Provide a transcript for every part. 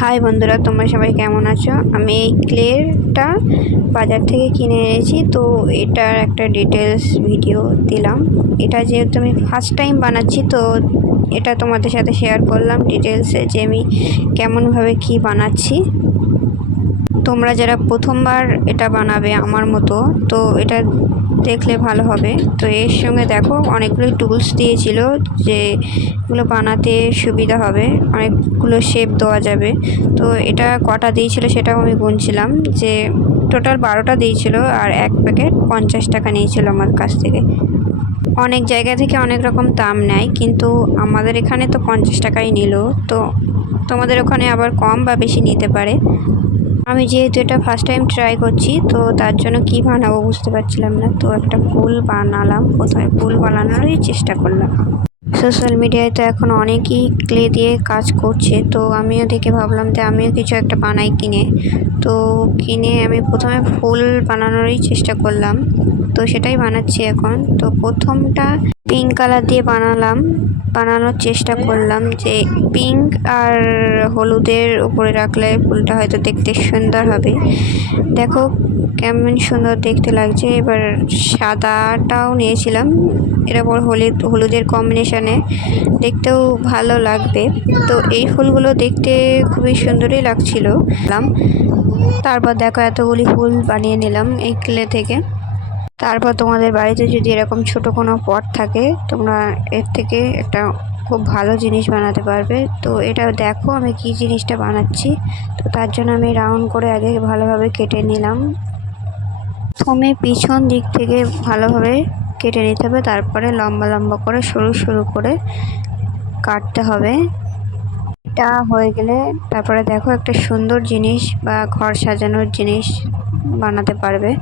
High বন্ধুরা, তোমরা সবাই কেমন আছো? আমি এই ক্লেটা বাজার থেকে কিনে এনেছি, তো এটার একটা ডিটেলস ভিডিও দিলাম। এটা যেহেতু আমি ফার্স্ট টাইম বানাচ্ছি, তো এটা তোমাদের সাথে শেয়ার করলাম ডিটেলসে যে আমি কেমনভাবে কি বানাচ্ছি। তোমরা যারা প্রথমবার এটা বানাবে আমার মতো, তো এটা দেখলে ভালো হবে। তো এর সঙ্গে দেখো অনেকগুলো টুলস দিয়েছিল, যে এগুলো বানাতে সুবিধা হবে, অনেকগুলো শেপ দেওয়া যাবে। তো এটা কটা দিয়েছিল সেটাও আমি গুনছিলাম, যে টোটাল 12টা দিয়েছিল, আর এক প্যাকেট 50 টাকা নিয়েছিল আমার কাছ থেকে। অনেক জায়গা থেকে অনেক রকম দাম নেয়, কিন্তু আমাদের এখানে তো 50 টাকাই নিল। তো তোমাদের ওখানে আবার কম বা বেশি নিতে পারে। আমি যেহেতু এটা ফার্স্ট টাইম ট্রাই করছি, তো তার জন্য কী বানাবো বুঝতে পারছিলাম না। তো একটা ফুল বানালাম, প্রথমে ফুল বানানোরই চেষ্টা করলাম। সোশ্যাল মিডিয়ায় তো এখন অনেকেই ক্লে দিয়ে কাজ করছে, তো আমিও দেখে ভাবলাম যে আমিও কিছু একটা বানাই কিনে। তো কিনে আমি প্রথমে ফুল বানানোরই চেষ্টা করলাম, তো সেটাই বানাচ্ছি এখন। তো প্রথমটা পিঙ্ক কালার দিয়ে বানানোর চেষ্টা করলাম, যে পিঙ্ক আর হলুদের উপরে রাখলে ফুলটা হয়তো দেখতে সুন্দর হবে। দেখো কেমন সুন্দর দেখতে লাগছে। এবার সাদাটাও নিয়েছিলাম, এরপর হলুদের কম্বিনেশনে দেখতেও ভালো লাগবে। তো এই ফুলগুলো দেখতে খুবই সুন্দরই লাগছিল। তারপর দেখো এতগুলি ফুল বানিয়ে নিলাম এই ক্লে থেকে। তারপর তোমাদের বাড়িতে যদি এরকম ছোট কোনো পট থাকে, তোমরা এর থেকে একটা খুব ভালো জিনিস বানাতে পারবে। তো এটা দেখো আমি কি জিনিসটা বানাচ্ছি। তো তার জন্য আমি রাউন্ড করে আগে ভালোভাবে কেটে নিলাম। প্রথমে পিছন দিক থেকে ভালোভাবে কেটে নিতে হবে, তারপরে লম্বা লম্বা করে সরু সরু করে কাটতে হবে। এটা হয়ে গেলে তারপরে দেখো একটা সুন্দর জিনিস বা ঘর সাজানোর জিনিস বানাতে পারবে।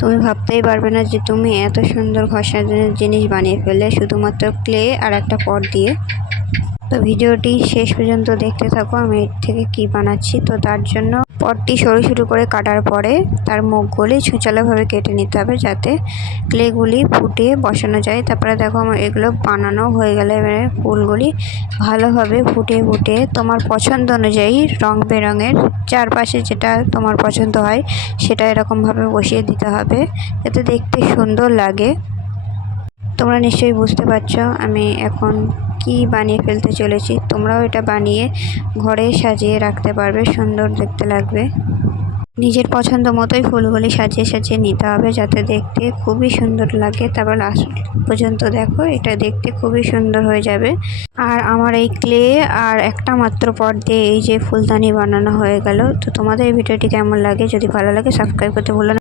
তুমি ভাবতেই পারবে না যে তুমি এত সুন্দর ঘর সাজানোর জিনিস বানিয়ে ফেললে শুধুমাত্র ক্লে আর একটা পট দিয়ে। তো ভিডিওটি শেষ পর্যন্ত দেখতে থাকো আমি এর থেকে কি বানাচ্ছি। তো তার জন্য পটটি সরু সরু করে কাটার পরে তার মুখগুলি ছুঁচালোভাবে কেটে নিতে হবে, যাতে ক্লেগুলি ফুটিয়ে বসানো যায়। তারপরে দেখো আমার এগুলো বানানো হয়ে গেলে এবারে ফুলগুলি ভালোভাবে ফুটিয়ে তোমার পছন্দ অনুযায়ী রং বেরঙের চারপাশে যেটা তোমার পছন্দ হয় সেটা এরকমভাবে বসিয়ে দিতে হবে, যাতে দেখতে সুন্দর লাগে। তোমরা নিশ্চয়ই বুঝতে পারছো আমি এখন কি বানিয়ে ফেলতে চলেছি। তোমরাও এটা বানিয়ে ঘরে সাজিয়ে রাখতে পারবে, সুন্দর দেখতে লাগবে। নিজের পছন্দ মতোই ফুলগুলি সাজিয়ে নিতে হবে, যাতে দেখতে খুবই সুন্দর লাগে। তারপর লাস্ট পর্যন্ত দেখো এটা দেখতে খুবই সুন্দর হয়ে যাবে। আর আমার এই ক্লে আর একটা মাত্র পট দিয়ে এই যে ফুলদানি বানানো হয়ে গেল। তো তোমাদের এই ভিডিওটি কেমন লাগে? যদি ভালো লাগে সাবস্ক্রাইব করতে ভুলো না।